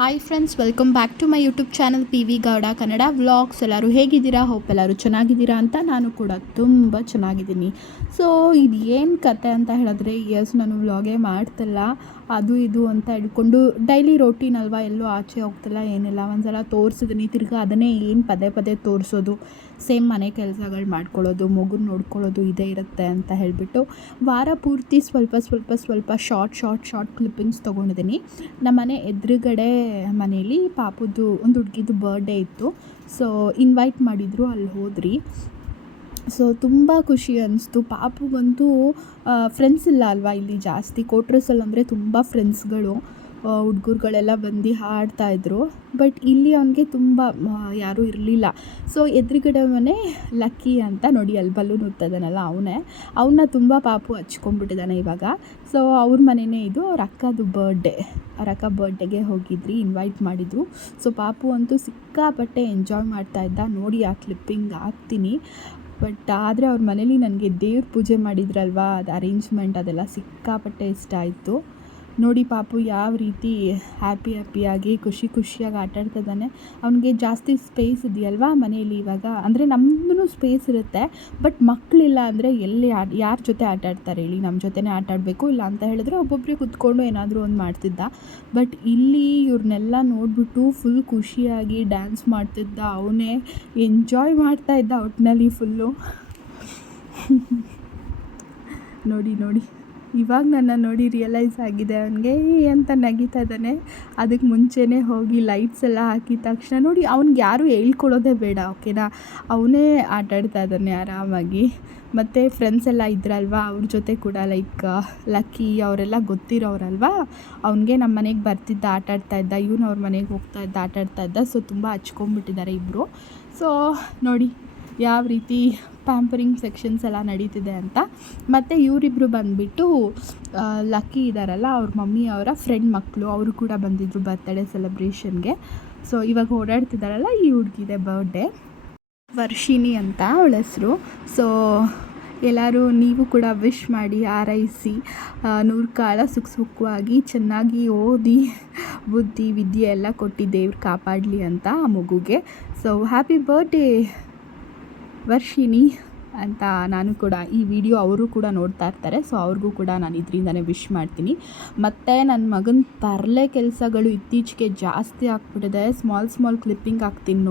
Hi friends, welcome back to my YouTube channel P V Gowda Kannada vlogs. ಎಲ್ಲರೂ ಹೇಗಿದ್ದೀರಾ? Hope ಎಲ್ಲರೂ ಚೆನ್ನಾಗಿದ್ದೀರಾ ಅಂತ ನಾನು ಕೂಡ ತುಂಬ ಚೆನ್ನಾಗಿದ್ದೀನಿ. ಸೊ ಇದು ಏನು ಕತೆ ಅಂತ ಹೇಳಿದ್ರೆ, ನಾನು ವ್ಲಾಗೇ ಮಾಡ್ತಿಲ್ಲ, ಅದು ಇದು ಅಂತ ಹಿಡ್ಕೊಂಡು ಡೈಲಿ ರೋಟೀನ್ ಅಲ್ವಾ, ಎಲ್ಲೂ ಆಚೆ ಹೋಗ್ತಿಲ್ಲ ಏನಿಲ್ಲ. ಒಂದ್ಸಲ ತೋರಿಸಿದ್ದೀನಿ, ತಿರ್ಗಿ ಅದನ್ನೇ ಏನು ಪದೇ ಪದೇ ತೋರಿಸೋದು, ಸೇಮ್ ಮನೆ ಕೆಲಸಗಳು ಮಾಡ್ಕೊಳ್ಳೋದು, ಮಗುನ ನೋಡ್ಕೊಳ್ಳೋದು ಇದೇ ಇರುತ್ತೆ ಅಂತ ಹೇಳಿಬಿಟ್ಟು ವಾರ ಪೂರ್ತಿ ಸ್ವಲ್ಪ ಶಾರ್ಟ್ ಕ್ಲಿಪ್ಪಿಂಗ್ಸ್ ತೊಗೊಂಡಿದ್ದೀನಿ. ನಮ್ಮ ಮನೆ ಎದುರುಗಡೆ ಮನೇಲಿ ಪಾಪುದು ಒಂದು ಹುಡುಗಿದು ಬರ್ಡೇ ಇತ್ತು. ಸೊ ಇನ್ವೈಟ್ ಮಾಡಿದರು, ಅಲ್ಲಿ ಹೋದ್ರಿ. ಸೊ ತುಂಬ ಖುಷಿ ಅನ್ನಿಸ್ತು. ಪಾಪುಗಂತೂ ಫ್ರೆಂಡ್ಸ್ ಇಲ್ಲ ಅಲ್ವಾ, ಇಲ್ಲಿ ಜಾಸ್ತಿ ಕೋಟ್ರಸಲ್ಲಿ ಅಂದರೆ ತುಂಬ ಫ್ರೆಂಡ್ಸ್ಗಳು, ಹುಡುಗರುಗಳೆಲ್ಲ ಬಂದು ಹಾಡ್ತಾಯಿದ್ರು. ಬಟ್ ಇಲ್ಲಿ ಅವನಿಗೆ ತುಂಬ ಯಾರೂ ಇರಲಿಲ್ಲ. ಸೊ ಎದುರುಗಡೆ ಮನೆ ಲಕ್ಕಿ ಅಂತ ನೋಡಿ, ಅಲ್ಲಿ ಬಲೂನ್ ಉತ್ತದನಲ್ಲ ಅವನ್ನ ತುಂಬ ಪಾಪು ಹಚ್ಕೊಂಡ್ಬಿಟ್ಟಿದ್ದಾನೆ ಇವಾಗ. ಸೊ ಅವ್ರ ಮನೆಯೇ ಇದು, ಅವ್ರ ಅಕ್ಕದು ಬರ್ಡೇ, ಅವ್ರ ಅಕ್ಕ ಬರ್ಡೇಗೆ ಹೋಗಿದ್ರಿ, ಇನ್ವೈಟ್ ಮಾಡಿದರು. ಸೊ ಪಾಪು ಅಂತೂ ಸಿಕ್ಕಾಪಟ್ಟೆ ಎಂಜಾಯ್ ಮಾಡ್ತಾಯಿದ್ದ. ನೋಡಿ ಆ ಕ್ಲಿಪ್ಪಿಂಗ್ ಹಾಕ್ತೀನಿ. ಬಟ್ ಆದರೆ ಅವ್ರ ಮನೇಲಿ ನನಗೆ ದೇವ್ರ ಪೂಜೆ ಮಾಡಿದ್ರಲ್ವ, ಅದು ಅರೇಂಜ್ಮೆಂಟ್ ಅದೆಲ್ಲ ಸಿಕ್ಕಾಪಟ್ಟೆ ಇಷ್ಟ ಆಯಿತು. ನೋಡಿ ಪಾಪು ಯಾವ ರೀತಿ ಹ್ಯಾಪಿಯಾಗಿ ಖುಷಿಯಾಗಿ ಆಟಾಡ್ತಿದ್ದಾನೆ. ಅವನಿಗೆ ಜಾಸ್ತಿ ಸ್ಪೇಸ್ ಇದೆಯಲ್ವಾ ಮನೆಯಲ್ಲಿ ಇವಾಗ, ಅಂದರೆ ನಮ್ಮದು ಸ್ಪೇಸ್ ಇರುತ್ತೆ, ಬಟ್ ಮಕ್ಕಳಿಲ್ಲ ಅಂದರೆ ಎಲ್ಲಿ ಯಾರ ಜೊತೆ ಆಟಾಡ್ತಾರೆ ಹೇಳಿ? ನಮ್ಮ ಜೊತೆನೇ ಆಟಾಡಬೇಕು. ಇಲ್ಲ ಅಂತ ಹೇಳಿದ್ರೆ ಒಬ್ಬೊಬ್ಬರಿಗೆ ಕುತ್ಕೊಂಡು ಏನಾದರೂ ಒಂದು ಮಾಡ್ತಿದ್ದ. ಬಟ್ ಇಲ್ಲಿ ಇವ್ರನ್ನೆಲ್ಲ ನೋಡಿಬಿಟ್ಟು ಫುಲ್ ಖುಷಿಯಾಗಿ ಡ್ಯಾನ್ಸ್ ಮಾಡ್ತಿದ್ದ, ಅವನೇ ಎಂಜಾಯ್ ಮಾಡ್ತಾಯಿದ್ದ ಒಟ್ಟಿನಲ್ಲಿ ಫುಲ್ಲು. ನೋಡಿ ಇವಾಗ ನನ್ನ ನೋಡಿ ರಿಯಲೈಸ್ ಆಗಿದೆ ಅವನಿಗೆ ಅಂತ ನಗಿತಾ ಇದ್ದಾನೆ. ಅದಕ್ಕೆ ಮುಂಚೆನೇ ಹೋಗಿ ಲೈಟ್ಸ್ ಎಲ್ಲ ಹಾಕಿದ ತಕ್ಷಣ ನೋಡಿ, ಅವ್ನಿಗೆ ಯಾರೂ ಹೇಳ್ಕೊಡೋದೇ ಬೇಡ, ಓಕೆನಾ? ಅವನೇ ಆಟಾಡ್ತಾ ಇದ್ದಾನೆ ಆರಾಮಾಗಿ. ಮತ್ತು ಫ್ರೆಂಡ್ಸ್ ಎಲ್ಲ ಇದ್ರಲ್ವ, ಅವ್ರ ಜೊತೆ ಕೂಡ ಲೈಕ್ ಲಕ್ಕಿ ಅವರೆಲ್ಲ ಗೊತ್ತಿರೋರಲ್ವ, ಅವನಿಗೆ ನಮ್ಮ ಮನೆಗೆ ಬರ್ತಿದ್ದ, ಆಟಾಡ್ತಾ ಇದ್ದ, ಇವನು ಅವ್ರ ಮನೆಗೆ ಹೋಗ್ತಾ ಇದ್ದ, ಆಟಾಡ್ತಾ ಇದ್ದ. ಸೊ ತುಂಬ ಹಚ್ಕೊಂಡ್ಬಿಟ್ಟಿದ್ದಾರೆ ಇಬ್ಬರು. ಸೊ ನೋಡಿ ಯಾವ ರೀತಿ ಪ್ಯಾಂಪರಿಂಗ್ ಸೆಕ್ಷನ್ಸ್ ಎಲ್ಲ ನಡೀತಿದೆ ಅಂತ. ಮತ್ತು ಇವರಿಬ್ಬರು ಬಂದುಬಿಟ್ಟು ಲಕ್ಕಿ ಇದ್ದಾರಲ್ಲ, ಅವ್ರ ಮಮ್ಮಿ ಅವರ ಫ್ರೆಂಡ್ ಮಕ್ಕಳು, ಅವರು ಕೂಡ ಬಂದಿದ್ದರು ಬರ್ತ್ಡೇ ಸೆಲೆಬ್ರೇಷನ್ಗೆ. ಸೊ ಇವಾಗ ಓಡಾಡ್ತಿದ್ದಾರಲ್ಲ, ಈ ಹುಡುಗಿದೆ ಬರ್ಡೇ, ವರ್ಷಿಣಿ ಅಂತ ಅವಳ ಹೆಸರು. ಸೊ ಎಲ್ಲರೂ ನೀವು ಕೂಡ ವಿಶ್ ಮಾಡಿ, ಹಾರೈಸಿ, 100 ಕಾಲ ಸುಖವಾಗಿ ಚೆನ್ನಾಗಿ ಓದಿ ಬುದ್ಧಿ ವಿದ್ಯೆ ಎಲ್ಲ ಕೊಟ್ಟು ದೇವ್ರು ಕಾಪಾಡಲಿ ಅಂತ ಆ ಮಗುಗೆ. ಸೊ ಹ್ಯಾಪಿ ಬರ್ಡೇ ವರ್ಷಿಣಿ ಅಂತ ನಾನು ಕೂಡ ಈ ವಿಡಿಯೋ ಅವರು ಕೂಡ ನೋಡ್ತಾ ಇರ್ತಾರೆ. ಸೊ ಅವ್ರಿಗೂ ಕೂಡ ನಾನು ಇದರಿಂದನೇ ವಿಶ್ ಮಾಡ್ತೀನಿ. ಮತ್ತು ನನ್ನ ಮಗನ ತರಲೆ ಕೆಲಸಗಳು ಇತ್ತೀಚೆಗೆ ಜಾಸ್ತಿ ಆಗ್ಬಿಟ್ಟಿದೆ. ಸ್ಮಾಲ್ ಕ್ಲಿಪ್ಪಿಂಗ್ ಹಾಕ್ತೀನಿ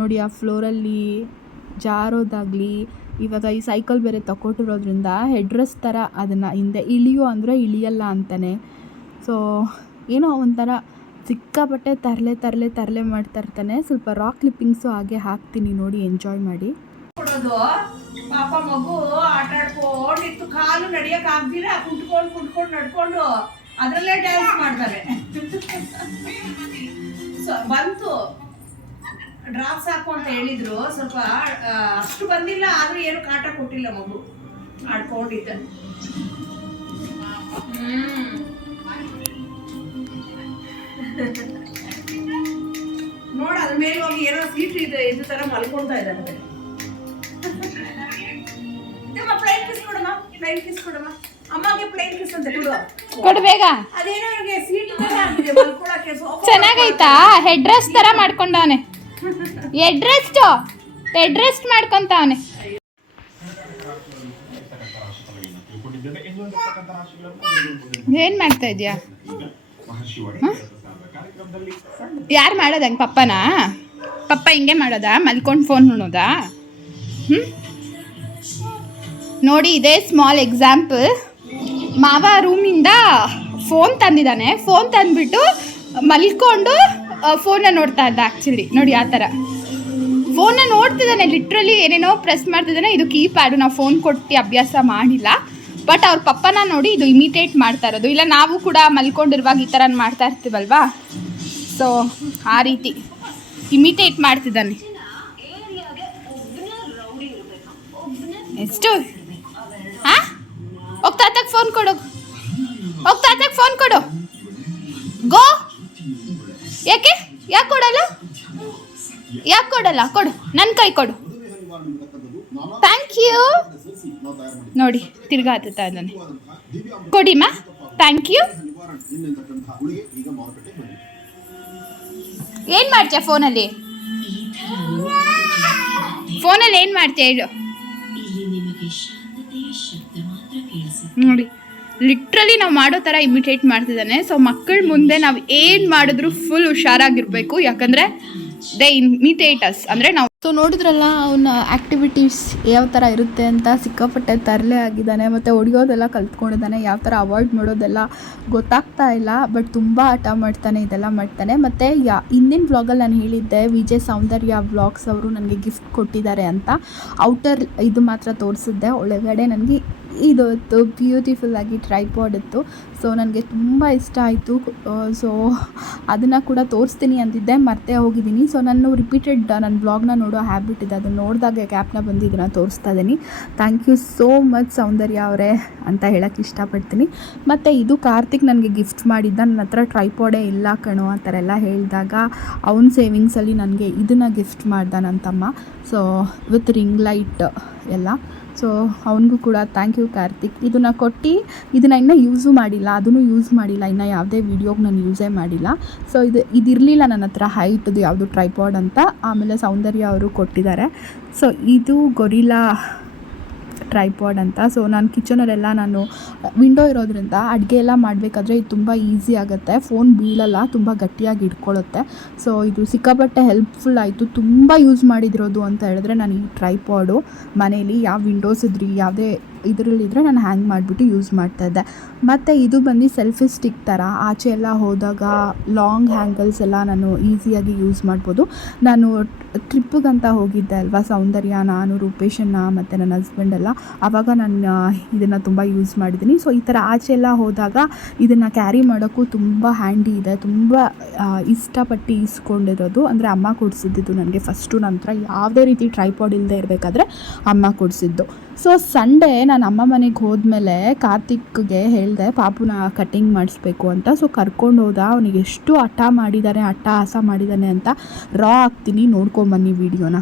ನೋಡಿ ಆ ಫ್ಲೋರಲ್ಲಿ ಜಾರೋದಾಗಲಿ. ಇವಾಗ ಈ ಸೈಕಲ್ ಬೇರೆ ತಗೊಟ್ಟಿರೋದ್ರಿಂದ ಹೆಡ್ರೆಸ್ ಥರ ಅದನ್ನು ಹಿಂದೆ ಇಳಿಯೋ ಅಂದರೆ ಇಳಿಯಲ್ಲ ಅಂತಾನೆ. ಸೊ ಏನೋ ಒಂಥರ ಸಿಕ್ಕಾಪಟ್ಟೆ ತರಲೆ ಮಾಡ್ತಾ ಇರ್ತಾನೆ. ಸ್ವಲ್ಪ ರಾಕ್ ಕ್ಲಿಪ್ಪಿಂಗ್ಸು ಹಾಗೆ ಹಾಕ್ತೀನಿ, ನೋಡಿ ಎಂಜಾಯ್ ಮಾಡಿ. ಪಾಪ ಮಗು ಆಟಾಡ್ಕೊಂಡಿತ್ತು, ಕಾಲು ನಡಿಯಕ್ ಆಗ್ದಿರ ಕುಂಟ್ಕೊಂಡು ನಡ್ಕೊಂಡು ಅದ್ರಲ್ಲೇ ಡ್ಯಾನ್ಸ್ ಮಾಡ್ತಾರೆ. ಬಂತು ಡ್ರಾಪ್ಸ್ ಹಾಕು ಅಂತ ಹೇಳಿದ್ರು, ಸ್ವಲ್ಪ ಅಷ್ಟು ಬಂದಿಲ್ಲ, ಆದ್ರೂ ಏನು ಕಾಟ ಕೊಟ್ಟಿಲ್ಲ, ಮಗು ಆಡ್ಕೊಂಡಿದ್ದ. ನೋಡ ಅದ್ರ ಮೇಲೆ ಹೋಗಿ ಏನೋ ಸೀಟ್ ಇದೆ ಇದು ತರ ಮಲ್ಕೊಳ್ತಾ ಇದ್ದಾರೆ. ಪ್ಲೈನ್ ಕಿಸ್ ಕೊಡಮ್ಮ ಅಮ್ಮಗೆ, ಪ್ಲೈನ್ ಕಿಸ್ ಅಂತ ಕೊಡು ಬೇಗ. ಅದೇನೋ ಇವ್ರಿಗೆ ಸೀಟ್ ತರ ಆಗಿದೆ ಮಲ್ಕೊಳಕ್ಕೆ. ಚೆನ್ನಾಗೈತಾ? ಹೆಡ್ ರೆಸ್ಟ್ ತರ ಮಾಡ್ಕೊಂಡವನೆ, ಹೆಡ್ ರೆಸ್ಟ್ ಮಾಡ್ಕೊಂತವನೆ. ಏನ್ ಮಾಡ್ತಾ ಇದ್ಯಾ? ಯಾರು ಮಾಡೋದ ಹಂಗೆ? ಪಪ್ಪ ಹಿಂಗೆ ಮಾಡೋದಾ? ಮಲ್ಕೊಂಡು ಫೋನ್ ನೋಡೋದಾ? ನೋಡಿ, ಇದೇ ಸ್ಮಾಲ್ ಎಕ್ಸಾಂಪಲ್. ಮಾವ ರೂಮಿಂದ ಫೋನ್ ತಂದಿದ್ದಾನೆ, ಫೋನ್ ತಂದುಬಿಟ್ಟು ಮಲ್ಕೊಂಡು ಫೋನ್ನ ನೋಡ್ತಾ ಇದ್ದ. ಆ್ಯಕ್ಚುಲಿ ನೋಡಿ ಆ ಥರ ಫೋನ್ನ ನೋಡ್ತಿದ್ದಾನೆ, ಲಿಟ್ರಲಿ ಏನೇನೋ ಪ್ರೆಸ್ ಮಾಡ್ತಿದ್ದಾನೆ. ಇದು ಕೀಪ್ಯಾಡು, ನಾವು ಫೋನ್ ಕೊಟ್ಟು ಅಭ್ಯಾಸ ಮಾಡಿಲ್ಲ. ಬಟ್ ಅವ್ರ ಪಪ್ಪನ ನೋಡಿ ಇದು ಇಮಿಟೇಟ್ ಮಾಡ್ತಾ ಇರೋದು. ಇಲ್ಲ ನಾವು ಕೂಡ ಮಲ್ಕೊಂಡಿರುವಾಗ ಈ ಥರ ಮಾಡ್ತಾ ಇರ್ತೀವಲ್ವಾ, ಸೊ ಆ ರೀತಿ ಇಮಿಟೇಟ್ ಮಾಡ್ತಿದ್ದಾನೆ. ಎಷ್ಟು ಹೋಗ್ತಾತಕ್ಕೆ ಫೋನ್ ಕೊಡು, ಗೋ. ಯಾಕೆ ಕೊಡಲ್ಲ? ಕೊಡು, ನನ್ನ ಕೈ ಕೊಡು. Thank you. ನೋಡಿ ತಿರ್ಗಾ ಹತ್ತುತ್ತಾ ಇದ್ದಾನೆ. ಕೊಡಿಮಾ, ಥ್ಯಾಂಕ್ ಯು. ಏನು ಮಾಡ್ತೀಯ ಫೋನಲ್ಲಿ ಏನು ಮಾಡ್ತೀಯ ಹೇಳು ನೋಡಿ ಲಿಟ್ರಲಿ ನಾವು ಮಾಡೋ ಥರ ಇಮಿಟೇಟ್ ಮಾಡ್ತಿದ್ದಾನೆ. ಸೊ ಮಕ್ಕಳ ಮುಂದೆ ನಾವು ಏನು ಮಾಡಿದ್ರು ಫುಲ್ ಹುಷಾರಾಗಿರ್ಬೇಕು, ಯಾಕಂದರೆ ದೇ ಇಮಿಟೇಟ್ ಅಸ್, ಅಂದರೆ ನಾವು. ಸೊ ನೋಡಿದ್ರಲ್ಲ ಅವನ ಆ್ಯಕ್ಟಿವಿಟೀಸ್ ಯಾವ ಥರ ಇರುತ್ತೆ ಅಂತ. ಸಿಕ್ಕಾಪಟ್ಟೆ ತರಲೆ ಆಗಿದ್ದಾನೆ, ಮತ್ತು ಹೊಡಿಯೋದೆಲ್ಲ ಕಲ್ತ್ಕೊಂಡಿದ್ದಾನೆ. ಯಾವ ಥರ ಅವಾಯ್ಡ್ ಮಾಡೋದೆಲ್ಲ ಗೊತ್ತಾಗ್ತಾ ಇಲ್ಲ, ಬಟ್ ತುಂಬ ಆಟ ಮಾಡ್ತಾನೆ, ಇದೆಲ್ಲ ಮಾಡ್ತಾನೆ. ಮತ್ತು ಹಿಂದಿನ ವ್ಲಾಗಲ್ಲಿ ನಾನು ಹೇಳಿದ್ದೆ ವಿಜಯ್ ಸೌಂದರ್ಯ ವ್ಲಾಗ್ಸ್ ಅವರು ನನಗೆ ಗಿಫ್ಟ್ ಕೊಟ್ಟಿದ್ದಾರೆ ಅಂತ. ಔಟರ್ ಇದು ಮಾತ್ರ ತೋರಿಸಿದ್ದೆ, ಒಳಗಡೆ ನನಗೆ ಇದು ಇತ್ತು, ಬ್ಯೂಟಿಫುಲ್ಲಾಗಿ ಟ್ರೈಪಾಡ್ ಇತ್ತು. ಸೊ ನನಗೆ ತುಂಬ ಇಷ್ಟ ಆಯಿತು. ಸೊ ಅದನ್ನು ಕೂಡ ತೋರಿಸ್ತೀನಿ ಅಂತಿದ್ದೆ, ಮರ್ತೇ ಹೋಗಿದ್ದೀನಿ. ಸೊ ನಾನು ರಿಪೀಟೆಡ್ ನನ್ನ ಬ್ಲಾಗ್ನ ನೋಡೋ ಹ್ಯಾಬಿಟ್ ಇದೆ, ಅದನ್ನು ನೋಡಿದಾಗ ಕ್ಯಾಪ್ನ ಬಂದು ಇದನ್ನು ತೋರಿಸ್ತಾ ಇದ್ದೀನಿ. ಥ್ಯಾಂಕ್ ಯು ಸೋ ಮಚ್ ಸೌಂದರ್ಯ ಅವರೇ ಅಂತ ಹೇಳೋಕ್ಕೆ ಇಷ್ಟಪಡ್ತೀನಿ. ಮತ್ತು ಇದು ಕಾರ್ತಿಕ್ ನನಗೆ ಗಿಫ್ಟ್ ಮಾಡಿದ್ದ. ನನ್ನ ಹತ್ರ ಟ್ರೈಪಾಡೇ ಇಲ್ಲ ಕಣೋ ಆ ಥರ ಎಲ್ಲ ಹೇಳಿದಾಗ ಅವನ ಸೇವಿಂಗ್ಸಲ್ಲಿ ನನಗೆ ಇದನ್ನು ಗಿಫ್ಟ್ ಮಾಡ್ದ ನನ್ನ ತಮ್ಮ. ಸೊ ವಿತ್ ರಿಂಗ್ ಲೈಟ್ ಎಲ್ಲ. ಸೊ ಅವನಿಗೂ ಕೂಡ ಥ್ಯಾಂಕ್ ಯು ಕಾರ್ತಿಕ್. ಇದನ್ನು ಕೊಟ್ಟು ಇದನ್ನು ಇನ್ನೂ ಯೂಸು ಮಾಡಿಲ್ಲ, ಅದನ್ನು ಯೂಸ್ ಮಾಡಿಲ್ಲ, ಇನ್ನು ಯಾವುದೇ ವೀಡಿಯೋಗೆ ನಾನು ಯೂಸೇ ಮಾಡಿಲ್ಲ. ಸೊ ಇದಿರಲಿಲ್ಲ ನನ್ನ ಹತ್ರ ಹೈಟ್ದು ಯಾವುದು ಟ್ರೈಪಾಡ್ ಅಂತ. ಆಮೇಲೆ ಸೌಂದರ್ಯ ಅವರು ಕೊಟ್ಟಿದ್ದಾರೆ. ಸೊ ಇದು ಗೊರಿಲ್ಲಾ ಟ್ರೈಪಾಡ್ ಅಂತ. ಸೊ ನಾನು ಕಿಚನಲ್ಲೆಲ್ಲ ನಾನು ವಿಂಡೋ ಇರೋದ್ರಿಂದ ಅಡುಗೆ ಎಲ್ಲ ಮಾಡಬೇಕಾದ್ರೆ ಇದು ತುಂಬ ಈಸಿ ಆಗುತ್ತೆ, ಫೋನ್ ಬೀಳಲ್ಲ, ತುಂಬ ಗಟ್ಟಿಯಾಗಿ ಇಟ್ಕೊಳ್ಳುತ್ತೆ. ಸೊ ಇದು ಸಿಕ್ಕಾಪಟ್ಟೆ ಹೆಲ್ಪ್ಫುಲ್ ಆಯಿತು. ತುಂಬ ಯೂಸ್ ಮಾಡಿದಿರೋದು ಅಂತ ಹೇಳಿದ್ರೆ ನಾನು ಈ ಟ್ರೈಪಾಡು ಮನೇಲಿ ಯಾವ ವಿಂಡೋಸ್ ಇದ್ರಿ ಯಾವುದೇ ಇದರಲ್ಲಿದ್ದರೆ ನಾನು ಹ್ಯಾಂಗ್ ಮಾಡಿಬಿಟ್ಟು ಯೂಸ್ ಮಾಡ್ತಾಯಿದ್ದೆ. ಮತ್ತು ಇದು ಬಂದು ಸೆಲ್ಫಿ ಸ್ಟಿಕ್ ಥರ ಆಚೆ ಎಲ್ಲ ಹೋದಾಗ ಲಾಂಗ್ ಹ್ಯಾಂಗಲ್ಸ್ ಎಲ್ಲ ನಾನು ಈಸಿಯಾಗಿ ಯೂಸ್ ಮಾಡ್ಬೋದು. ನಾನು ಟ್ರಿಪ್ಪಿಗಂತ ಹೋಗಿದ್ದೆ ಅಲ್ವಾ, ಸೌಂದರ್ಯ, ನಾನು, ರೂಪೇಶನ್ನ ಮತ್ತು ನನ್ನ ಹಸ್ಬೆಂಡ್ ಎಲ್ಲ, ಆವಾಗ ನಾನು ಇದನ್ನು ತುಂಬ ಯೂಸ್ ಮಾಡಿದ್ದೀನಿ. ಸೊ ಈ ಥರ ಆಚೆ ಎಲ್ಲ ಹೋದಾಗ ಇದನ್ನು ಕ್ಯಾರಿ ಮಾಡೋಕ್ಕೂ ತುಂಬ ಹ್ಯಾಂಡಿ ಇದೆ. ತುಂಬ ಇಷ್ಟಪಟ್ಟು ಇಸ್ಕೊಂಡಿರೋದು, ಅಂದರೆ ಅಮ್ಮ ಕೊಡಿಸಿದ್ದು ನನಗೆ ಫಸ್ಟು. ನಂತರ ಯಾವುದೇ ರೀತಿ ಟ್ರೈಪಾಡ್ ಇಲ್ಲದೆ ಇರಬೇಕಾದ್ರೆ ಅಮ್ಮ ಕೊಡಿಸಿದ್ದು. ಸೊ ಸಂಡೇ ನಾನು ಅಮ್ಮ ಮನೆಗೆ ಹೋದ್ಮೇಲೆ ಕಾರ್ತಿಕ್ಗೆ ಹೇಳಿದೆ ಪಾಪುನ ಕಟ್ಟಿಂಗ್ ಮಾಡಿಸ್ಬೇಕು ಅಂತ. ಸೊ ಕರ್ಕೊಂಡು ಹೋದ. ಅವನಿಗೆ ಎಷ್ಟು ಹಠ ಮಾಡಿದ್ದಾನೆ, ಅಟ್ಟಹಾಸ ಮಾಡಿದ್ದಾನೆ ಅಂತ ರಾ ಆಗ್ತೀನಿ, ನೋಡ್ಕೊಂಬನ್ನಿ ವಿಡಿಯೋನ.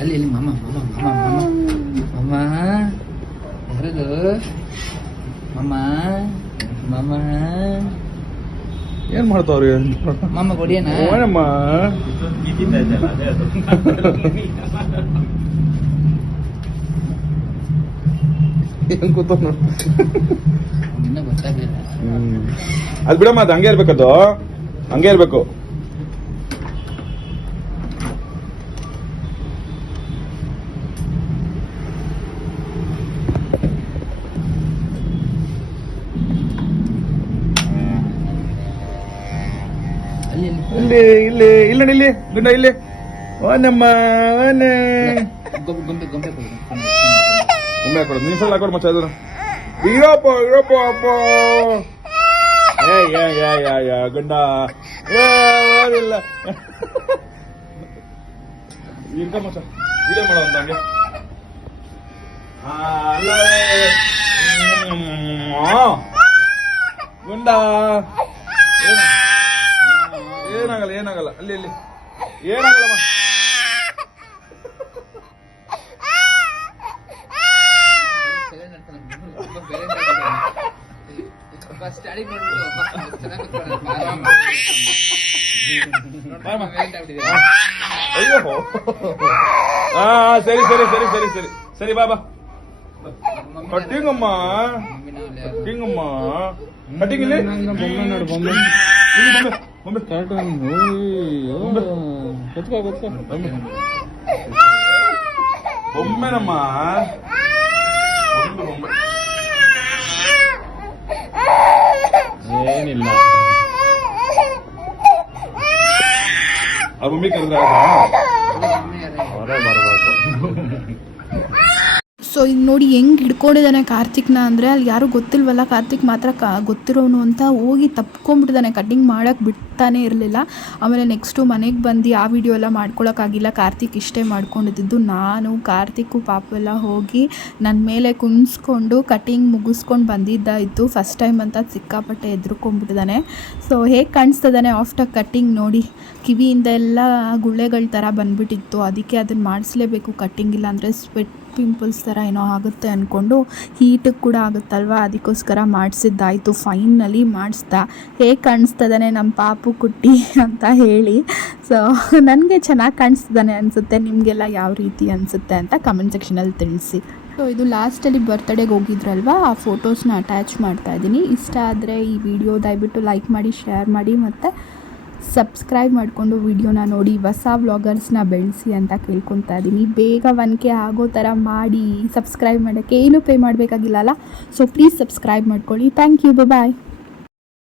ಅಲ್ಲಿ ಮಾಮ ಮಾಮ ಮಾಮ ಮಾಮ ಯಾರದು ಮಾಮ ಮಾಮ ಏನ್ ಮಾಡ್ತಾವ್ರಿ ಮಾಮ ಕೊಡಿಯನ ಓನಮ್ಮ ಏನ್ ಕೂತ ಇನ್ನ ಗೊತ್ತಾಗ್ಲಿಲ್ಲ. ಅದ್ ಬಿಡಮ್ಮ, ಅದು ಹಂಗೆ ಇರ್ಬೇಕದು, ಹಂಗೆ ಇರ್ಬೇಕು. ಅಲ್ಲಿ ಇಲ್ಲಿ ಇಲ್ಲಿ ಇಲ್ಲಿ ಇಲ್ಲಿ ಗುಂಡ ಇಲ್ಲಿ ಓನಮ್ಮ ಓನ ಗೊಂಬೆ ಗೊಂಬೆ ಕೊಡು. ಒಮ್ಮೆ ಹಾಕೊಡು, ನೀನ್ ಸಲ ಹಾಕೊಡು ಮಚ್ಚ ಅದನ್ನ. ಇರಪ್ಪ ಇರಪ್ಪ ಅಪ್ಪ ಯಾ ಗಂಡ ಇಲ್ಲ ಇರ್ಕ ಮಚ್ಚ ವಿಡಿಯೋ ಮಾಡೋ ಅಂತ ಹಂಗೆ. ಗುಂಡ ಏನಾಗಲ್ಲ ಏನಾಗಲ್ಲ, ಅಲ್ಲಿ ಅಲ್ಲಿ ಏನಾಗಲ್ಲಮ್ಮ. ಅಯ್ಯೋ ಸರಿ ಸರಿ ಸರಿ ಸರಿ ಸರಿ ಸರಿ ಬಾಬಾ. ಕಟ್ಟಿಂಗಮ್ಮ ಕಟ್ಟಿಂಗಮ್ಮ ಕಟ್ಟಿಂಗ್ ಇಲ್ಲಿ ಬೊಮ್ಮೆ ಬೊಮ್ಮೆನಮ್ಮ ಏನಿಲ್ಲ. ಅವ್ರ ಮಮ್ಮಿ ಕರೆದ್ರೆ ಹೊರ ಬರಬೇಕು. ಸೊ ಈಗ ನೋಡಿ ಹೆಂಗೆ ಹಿಡ್ಕೊಂಡಿದ್ದಾನೆ ಕಾರ್ತಿಕ್ನ ಅಂದರೆ ಅಲ್ಲಿ ಯಾರೂ ಗೊತ್ತಿಲ್ವಲ್ಲ, ಕಾರ್ತಿಕ್ ಮಾತ್ರ ಗೊತ್ತಿರೋನು ಅಂತ ಹೋಗಿ ತಪ್ಕೊಂಡ್ಬಿಟ್ಟಿದ್ದಾನೆ. ಕಟ್ಟಿಂಗ್ ಮಾಡೋಕ್ಕೆ ಆಗ್ತಾನೇ ಇರಲಿಲ್ಲ. ಆಮೇಲೆ ನೆಕ್ಸ್ಟು ಮನೆಗೆ ಬಂದು ಆ ವಿಡಿಯೋ ಎಲ್ಲ ಮಾಡ್ಕೊಳಕ್ಕಾಗಿಲ್ಲ. ಕಾರ್ತಿಕ್ ಇಷ್ಟೇ ಮಾಡ್ಕೊಂಡಿದ್ದು. ನಾನು ಕಾರ್ತಿಕ್ಕು ಪಾಪು ಎಲ್ಲ ಹೋಗಿ ನನ್ನ ಮೇಲೆ ಕುಣಿಸ್ಕೊಂಡು ಕಟಿಂಗ್ ಮುಗಿಸ್ಕೊಂಡು ಬಂದಿದ್ದಾಯಿತು. ಫಸ್ಟ್ ಟೈಮ್ ಅಂತ ಸಿಕ್ಕಾಪಟ್ಟೆ ಹೆದ್ರುಕೊಂಡ್ಬಿಟ್ಟಿದ್ದಾನೆ. ಸೊ ಹೇಗೆ ಕಾಣಿಸ್ತದಾನೆ ಆಫ್ಟರ್ ಕಟ್ಟಿಂಗ್ ನೋಡಿ, ಕಿವಿಯಿಂದ ಎಲ್ಲ ಗುಳ್ಳೆಗಳ ಥರ ಬಂದುಬಿಟ್ಟಿತ್ತು. ಅದಕ್ಕೆ ಅದನ್ನು ಮಾಡಿಸ್ಲೇಬೇಕು ಕಟ್ಟಿಂಗ್, ಇಲ್ಲ ಅಂದರೆ ಸ್ವೆಟ್ ಪಿಂಪಲ್ಸ್ ಥರ ಏನೋ ಆಗುತ್ತೆ ಅಂದ್ಕೊಂಡು, ಹೀಟಿಗೆ ಕೂಡ ಆಗುತ್ತಲ್ವ ಅದಕ್ಕೋಸ್ಕರ ಮಾಡಿಸಿದ್ದಾಯಿತು. ಫೈನಲಿ ಮಾಡಿಸ್ದ. ಹೇಗೆ ಕಾಣಿಸ್ತದಾನೆ ನಮ್ಮ ಪಾಪು ಕುಟ್ಟಿ ಅಂತ ಹೇಳಿ. ಸೊ ನನಗೆ ಚೆನ್ನಾಗಿ ಕಾಣಿಸ್ತಿದ್ದಾನೆ ಅನಿಸುತ್ತೆ. ನಿಮಗೆಲ್ಲ ಯಾವ ರೀತಿ ಅನಿಸುತ್ತೆ ಅಂತ ಕಮೆಂಟ್ ಸೆಕ್ಷನಲ್ಲಿ ತಿಳಿಸಿ. ಸೊ ಇದು ಲಾಸ್ಟಲ್ಲಿ ಬರ್ತ್ಡೇಗೆ ಹೋಗಿದ್ರಲ್ವ, ಆ ಫೋಟೋಸ್ನ ಅಟ್ಯಾಚ್ ಮಾಡ್ತಾಯಿದ್ದೀನಿ. ಇಷ್ಟ ಆದರೆ ಈ ವಿಡಿಯೋ ದಯವಿಟ್ಟು ಲೈಕ್ ಮಾಡಿ, ಶೇರ್ ಮಾಡಿ ಮತ್ತು ಸಬ್ಸ್ಕ್ರೈಬ್ ಮಾಡಿಕೊಂಡು ವಿಡಿಯೋನ ನೋಡಿ ಹೊಸ ವ್ಲಾಗರ್ಸ್ನ ಬೆಳೆಸಿ ಅಂತ ಕೇಳ್ಕೊತಾ ಇದ್ದೀನಿ. ಬೇಗ 1K ಆಗೋ ಥರ ಮಾಡಿ. ಸಬ್ಸ್ಕ್ರೈಬ್ ಮಾಡೋಕ್ಕೆ ಏನೂ ಪೇ ಮಾಡಬೇಕಾಗಿಲ್ಲ ಅಲ್ಲ. ಸೊ ಪ್ಲೀಸ್ ಸಬ್ಸ್ಕ್ರೈಬ್ ಮಾಡ್ಕೊಳ್ಳಿ. Thank you, bye.